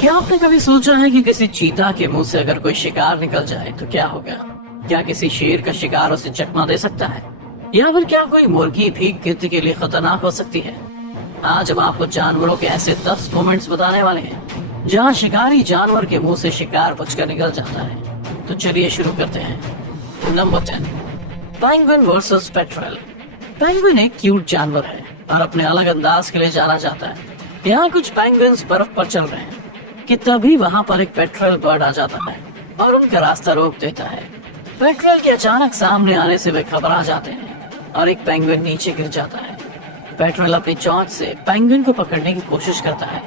क्या आपने कभी सोचा है कि किसी चीता के मुंह से अगर कोई शिकार निकल जाए तो क्या होगा? क्या किसी शेर का शिकार उसे चकमा दे सकता है, या फिर क्या कोई मुर्गी भी गिद्ध के लिए खतरनाक हो सकती है? आज हम आपको जानवरों के ऐसे 10 मोमेंट्स बताने वाले हैं जहां शिकारी जानवर के मुंह से शिकार बचकर निकल जाता है। तो चलिए शुरू करते हैं। Number 10, penguin versus petrol. Penguin एक क्यूट जानवर है और अपने अलग अंदाज के लिए जाना जाता है। यहाँ कुछ पेंगुइन्स बर्फ पर चल रहे हैं कि तभी वहाँ पर एक पेट्रोल बर्ड आ जाता है और उनका रास्ता रोक देता है। पेट्रोल के अचानक सामने आने से वे घबरा जाते हैं और एक पेंगुइन नीचे गिर जाता है। पेट्रोल अपनी चोंच से पेंगुइन को पकड़ने की कोशिश करता है,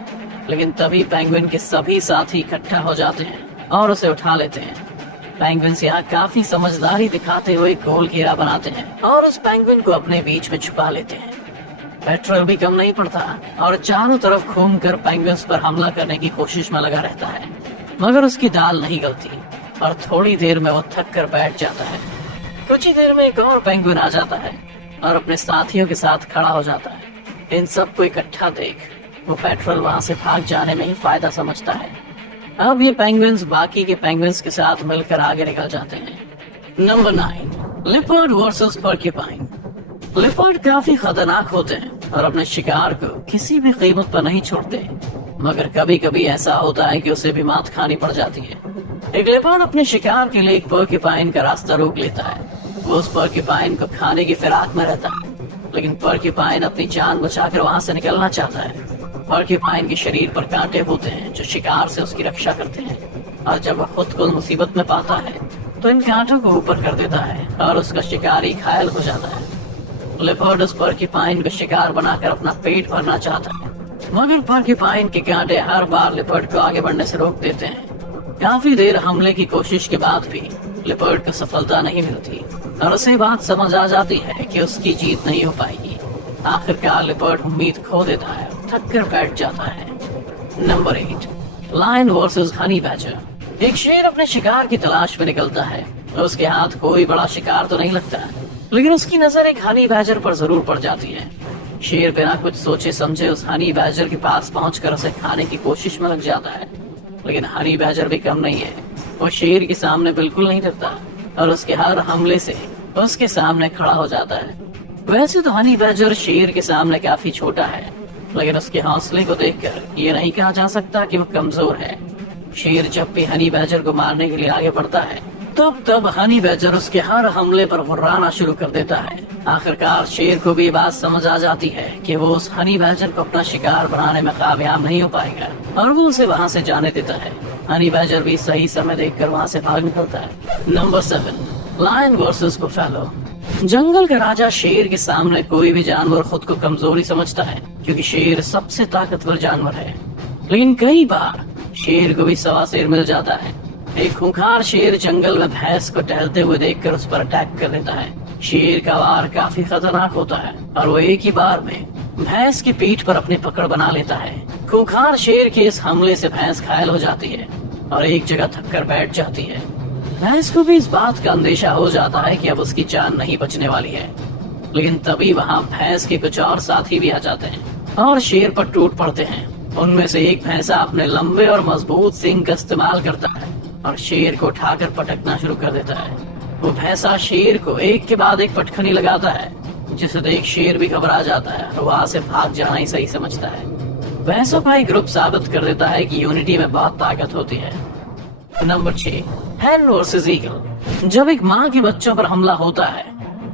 लेकिन तभी पेंगुइन के सभी साथी इकट्ठा हो जाते हैं और उसे उठा लेते हैं। पेंगुइन्स यहाँ काफी समझदारी दिखाते हुए गोल घेरा बनाते हैं और उस पेंगुइन को अपने बीच में छुपा लेते हैं। पेट्रोल भी कम नहीं पड़ता और चारों तरफ घूमकर पेंगुइन्स पर हमला करने की कोशिश में लगा रहता है, मगर उसकी दाल नहीं गलती और थोड़ी देर में वो थक कर बैठ जाता है। कुछ ही देर में एक और पेंगुइन आ जाता है और अपने साथियों के साथ खड़ा हो जाता है। इन सबको इकट्ठा देख वो पेट्रोल वहाँ से भाग जाने में ही फायदा समझता है। अब ये पेंगुइन्स बाकी के पेंगुइन्स के साथ मिलकर आगे निकल जाते हैं। Number 9, leopard versus porcupine. Leopard काफी खतरनाक होते हैं और अपने शिकार को किसी भी कीमत पर नहीं छोड़ते, मगर कभी कभी ऐसा होता है कि उसे भी मात खानी पड़ जाती है। एक लिपर्ड अपने शिकार के लिए एक पोर्क्यूपाइन का रास्ता रोक लेता है। वो उस पोर्क्यूपाइन को खाने की फिराक में रहता है, लेकिन पोर्क्यूपाइन अपनी जान बचाकर वहाँ से निकलना चाहता है। पोर्क्यूपाइन के शरीर पर कांटे होते हैं जो शिकार से उसकी रक्षा करते हैं, और जब वह खुद को मुसीबत में पाता है तो इन कांटों को ऊपर कर देता है और उसका शिकारी घायल हो जाता है। लिपर्ड उस पोर्क्यूपाइन को शिकार बनाकर अपना पेट भरना चाहता है, मगर पोर्क्यूपाइन के कांटे हर बार लिपर्ड को आगे बढ़ने से रोक देते हैं। काफी देर हमले की कोशिश के बाद भी लिपर्ड को सफलता नहीं मिलती और उसे बात समझ आ जाती है कि उसकी जीत नहीं हो पाएगी। आखिरकार लिपर्ड उम्मीद खो देता है, थक कर बैठ जाता है। Number 8, lion versus honey badger. एक शेर अपने शिकार की तलाश में निकलता है। उसके हाथ कोई बड़ा शिकार तो नहीं लगता, लेकिन उसकी नजर एक हनी बैजर पर जरूर पड़ जाती है। शेर बिना कुछ सोचे समझे उस हनी बैजर के पास पहुंचकर उसे खाने की कोशिश में लग जाता है, लेकिन हनी बैजर भी कम नहीं है। वो शेर के सामने बिल्कुल नहीं डरता और उसके हर हमले से उसके सामने खड़ा हो जाता है। वैसे तो हनी बैजर शेर के सामने काफी छोटा है, लेकिन उसके हौसले को देखकर ये नहीं कहा जा सकता कि वो कमजोर है। शेर जब भी हनी बैजर को मारने के लिए आगे बढ़ता है तब हनी बैजर उसके हर हमले पर हुर्राना शुरू कर देता है। आखिरकार शेर को भी बात समझ आ जाती है कि वो उस हनी बैजर को अपना शिकार बनाने में कामयाब नहीं हो पाएगा और वो उसे वहाँ से जाने देता है। हनी बैजर भी सही समय देखकर वहाँ से भाग निकलता है। Number 7, lion versus buffalo. जंगल का राजा शेर के सामने कोई भी जानवर खुद को कमजोरी समझता है, क्योंकि शेर सबसे ताकतवर जानवर है। लेकिन कई बार शेर को भी सवा शेर मिल जाता है। एक खूंखार शेर जंगल में भैंस को टहलते हुए देखकर उस पर अटैक कर देता है। शेर का वार काफी खतरनाक होता है और वो एक ही बार में भैंस की पीठ पर अपनी पकड़ बना लेता है। खूंखार शेर के इस हमले से भैंस घायल हो जाती है और एक जगह थक कर बैठ जाती है। भैंस को भी इस बात का अंदेशा हो जाता है कि अब उसकी जान नहीं बचने वाली है, लेकिन तभी वहाँ भैंस के कुछ और साथी भी आ जाते हैं और शेर पर टूट पड़ते हैं। उनमें से एक भैंसा अपने लंबे और मजबूत सींग का इस्तेमाल करता है और शेर को उठाकर पटकना शुरू कर देता है। वो भैंसा शेर को एक के बाद एक पटखनी लगाता है, जिसे देख शेर भी घबरा जाता है और वहाँ से भाग जाना ही सही समझता है। भैंसों का एक ग्रुप साबित कर देता है कि यूनिटी में बहुत ताकत होती है। नंबर 6, हैन वर्सेस ईगल। जब एक माँ के बच्चों पर हमला होता है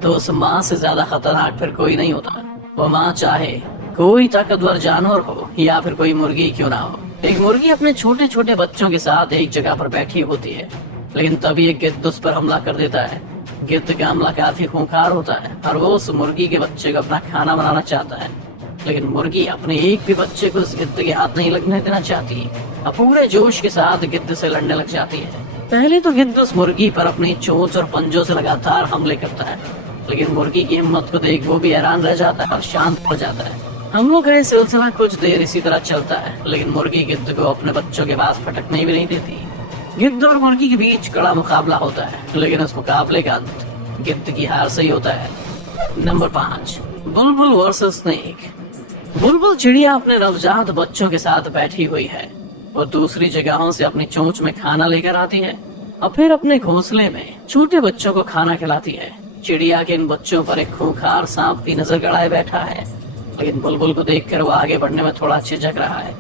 तो उस माँ से ज्यादा खतरनाक फिर कोई नहीं होता। वो माँ चाहे कोई ताकतवर जानवर हो या फिर कोई मुर्गी क्यों ना हो। एक मुर्गी अपने छोटे छोटे बच्चों के साथ एक जगह पर बैठी होती है, लेकिन तभी एक गिद्ध उस पर हमला कर देता है। गिद्ध का हमला काफी खूंखार होता है और वो उस मुर्गी के बच्चे को अपना खाना बनाना चाहता है, लेकिन मुर्गी अपने एक भी बच्चे को उस गिद्ध के हाथ नहीं लगने देना चाहती और पूरे जोश के साथ गिद्ध से लड़ने लग जाती है। पहले तो गिद्ध उस मुर्गी पर अपनी चोंच और पंजों से लगातार हमले करता है, लेकिन मुर्गी की हिम्मत को देख वो भी हैरान रह जाता है और शांत पड़ जाता है। हमलों का ये सिलसिला कुछ देर इसी तरह चलता है, लेकिन मुर्गी गिद्ध को अपने बच्चों के पास फटकने भी नहीं देती। गिद्ध और मुर्गी के बीच कड़ा मुकाबला होता है, लेकिन उस मुकाबले का गिद्ध की हार से ही होता है। नंबर 5, बुलबुल वर्सेस स्नेक। बुलबुल चिड़िया अपने नवजात बच्चों के साथ बैठी हुई है। वो दूसरी जगहों से अपनी चोंच में खाना लेकर आती है और फिर अपने घोंसले में छोटे बच्चों को खाना खिलाती है। चिड़िया के इन बच्चों पर एक खूंखार सांप भी नजर गड़ाए बैठा है, लेकिन बुलबुल को देखकर वो आगे बढ़ने में थोड़ा झिझक रहा है।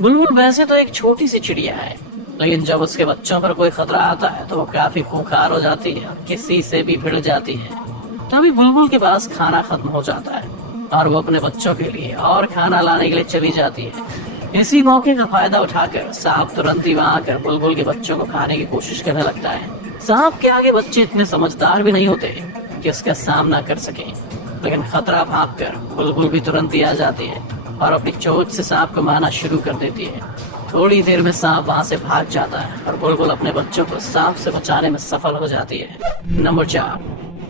बुलबुल वैसे तो एक छोटी सी चिड़िया है, लेकिन जब उसके बच्चों पर कोई खतरा आता है तो वो काफी खूंखार हो जाती है और किसी से भी भिड़ जाती है। तभी बुलबुल के पास खाना खत्म हो जाता है और वो अपने बच्चों के लिए और खाना लाने के लिए चली जाती है। इसी मौके का फायदा उठाकर सांप तुरंत ही वहां आकर बुलबुल के बच्चों को खाने की कोशिश करने लगता है। सांप के आगे बच्चे इतने समझदार भी नहीं होते कि उसका सामना कर सके, लेकिन खतरा भागकर बुलबुल भी तुरंत ही आ जाती है और अपनी चोंच से सांप को मारना शुरू कर देती है। थोड़ी देर में सांप वहां से भाग जाता है और बुलबुल अपने बच्चों को सांप से बचाने में सफल हो जाती है। Number 4,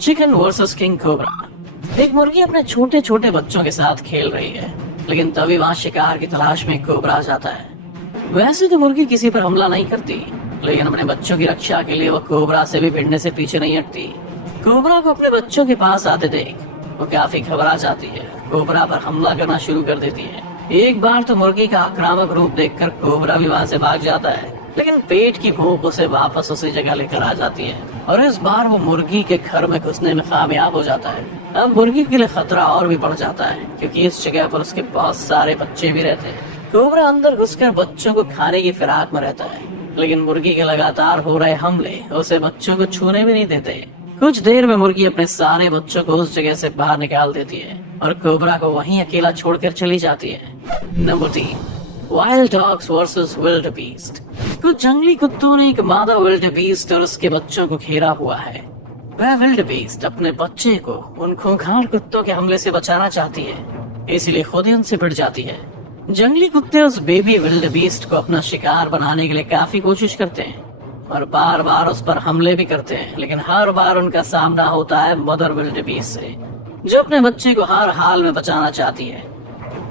chicken versus king cobra. एक मुर्गी अपने छोटे छोटे बच्चों के साथ खेल रही है, लेकिन तभी वहाँ शिकार की तलाश में कोबरा आ जाता है। वैसे तो मुर्गी किसी पर हमला नहीं करती, लेकिन अपने बच्चों की रक्षा के लिए वो कोबरा से भी भिड़ने से पीछे नहीं हटती। कोबरा को अपने बच्चों के पास आते देख वो काफी घबरा जाती है, कोबरा पर हमला करना शुरू कर देती है। एक बार तो मुर्गी का आक्रामक रूप देखकर कोबरा भी वहाँ से भाग जाता है, लेकिन पेट की भूख उसे वापस उसी जगह लेकर आ जाती है और इस बार वो मुर्गी के घर में घुसने में कामयाब हो जाता है। अब मुर्गी के लिए खतरा और भी बढ़ जाता है, क्योंकि इस जगह पर उसके बहुत सारे बच्चे भी रहते हैं। कोबरा अंदर घुसकर बच्चों को खाने की फिराक में रहता है, लेकिन मुर्गी के लगातार हो रहे हमले उसे बच्चों को छूने भी नहीं देते। कुछ देर में मुर्गी अपने सारे बच्चों को उस जगह से बाहर निकाल देती है और कोबरा को वहीं अकेला छोड़कर चली जाती है। Number 3, wild dogs versus wildebeest. कुछ जंगली कुत्तों ने एक मादा विल्ड बीस्ट और उसके बच्चों को घेरा हुआ है। वह विल्ड बीस्ट अपने बच्चे को उन खूंखार कुत्तों के हमले से बचाना चाहती है, इसलिए खुद ही उनसे भिड़ जाती है। जंगली कुत्ते उस बेबी विल्ड बीस्ट को अपना शिकार बनाने के लिए काफी कोशिश करते हैं और बार बार उस पर हमले भी करते हैं, लेकिन हर बार उनका सामना होता है मदर विल्ड बीस्ट से, जो अपने बच्चे को हर हाल में बचाना चाहती है।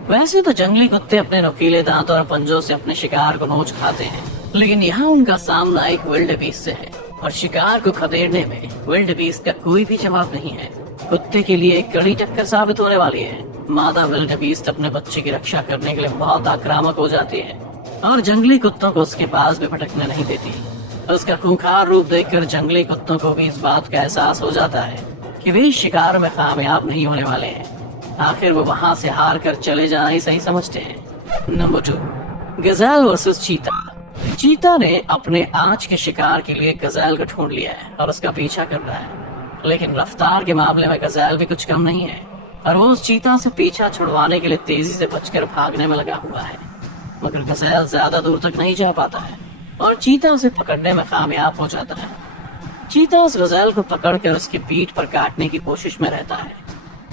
वैसे तो जंगली कुत्ते अपने नुकीले दांतों और पंजों से अपने शिकार को नोच खाते हैं, लेकिन यहाँ उनका सामना एक विल्ड बीस्ट से है और शिकार को खदेड़ने में विल्ड बीस्ट का कोई भी जवाब नहीं है। कुत्ते के लिए एक कड़ी टक्कर साबित होने वाली है। मादा विल्ड बीस्ट अपने बच्चे की रक्षा करने के लिए बहुत आक्रामक हो जाती है और जंगली कुत्तों को उसके पास भी भटकने नहीं देती। उसका खूंखार रूप देखकर जंगली कुत्तों को भी इस बात का एहसास हो जाता है कि वे शिकार में कामयाब नहीं होने वाले हैं। आखिर वो वहाँ से हार कर चले जाना ही सही समझते हैं। नंबर 2, गजेल वर्सेस चीता। चीता ने अपने आज के शिकार के लिए गजेल को ढूंढ लिया है और उसका पीछा कर रहा है, लेकिन रफ्तार के मामले में गजेल भी कुछ कम नहीं है और वो उस चीता से पीछा छुड़वाने के लिए तेजी से बचकर भागने में लगा हुआ है। मगर गजेल ज्यादा दूर तक नहीं जा पाता है और चीता उसे पकड़ने में कामयाब हो जाता है। चीता उस गजेल को पकड़कर उसकी पीठ पर काटने की कोशिश में रहता है,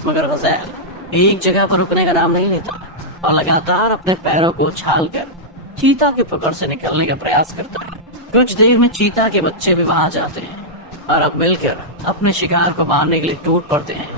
मगर गजेल एक जगह पर रुकने का नाम नहीं लेता और लगातार अपने पैरों को उछालकर चीता की पकड़ से निकलने का प्रयास करता है। कुछ देर में चीता के बच्चे भी वहां जाते हैं और अब मिलकर अपने शिकार को मारने के लिए टूट पड़ते हैं,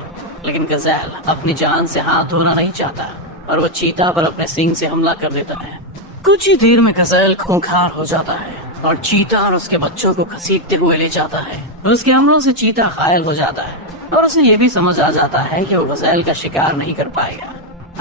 लेकिन गजेल अपनी जान से हाथ धोना नहीं चाहता और वो चीता पर अपने सींग से हमला कर देता है। कुछ ही देर में गजेल खूंखार हो जाता है और चीता और उसके बच्चों को घसीटते हुए ले जाता है। उसके हमलों से चीता घायल हो जाता है और उसे ये भी समझ आ जाता है कि वो गजेल का शिकार नहीं कर पाएगा।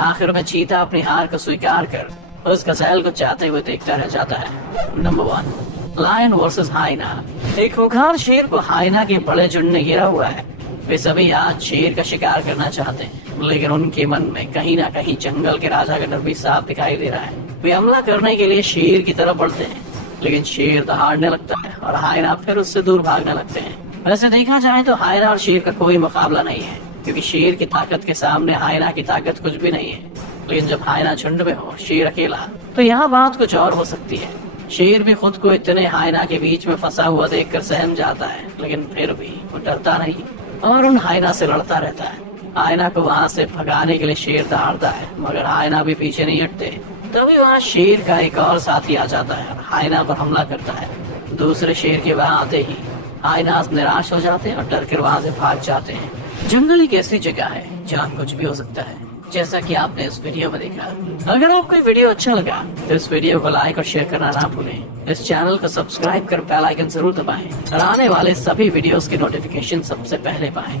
आखिर में चीता अपनी हार को स्वीकार कर उस गजेल को चाहते हुए देखता रह जाता है। Number 1, lion versus hyena. एक खूंखार शेर को हाइना के बड़े झुंड ने घेरा हुआ है। वे सभी आज शेर का शिकार करना चाहते हैं, लेकिन उनके मन में कहीं ना कहीं जंगल के राजा का डर भी साफ दिखाई दे रहा है। वे हमला करने के लिए शेर की तरफ बढ़ते हैं, लेकिन शेर दहाड़ने लगता है और हाइना फिर उससे दूर भागने लगते हैं। वैसे देखा जाए तो हाइना और शेर का कोई मुकाबला नहीं है, क्योंकि शेर की ताकत के सामने हाइना की ताकत कुछ भी नहीं है। लेकिन जब हाइना झुंड में हो, शेर अकेला, तो यहाँ बात कुछ और हो सकती है। शेर भी खुद को इतने हाइना के बीच में फंसा हुआ देखकर सहम जाता है, लेकिन फिर भी वो डरता नहीं और उन हाइना से लड़ता रहता है। हाइना को वहाँ से भगाने के लिए शेर दहाड़ता है, मगर हाइना भी पीछे नहीं हटते। तभी वहाँ शेर का एक और साथी आ जाता है और हाइना पर हमला करता है। दूसरे शेर के वहाँ आते ही हाइना निराश हो जाते हैं और डर कर वहाँ से भाग जाते हैं। जंगल एक ऐसी जगह है जहाँ कुछ भी हो सकता है, जैसा कि आपने इस वीडियो में देखा। अगर आपको ये वीडियो अच्छा लगा तो इस वीडियो को लाइक और शेयर करना ना भूलें। इस चैनल को सब्सक्राइब कर बेल आइकन जरूर दबाएं और आने वाले सभी वीडियोस के नोटिफिकेशन सबसे पहले पाएं।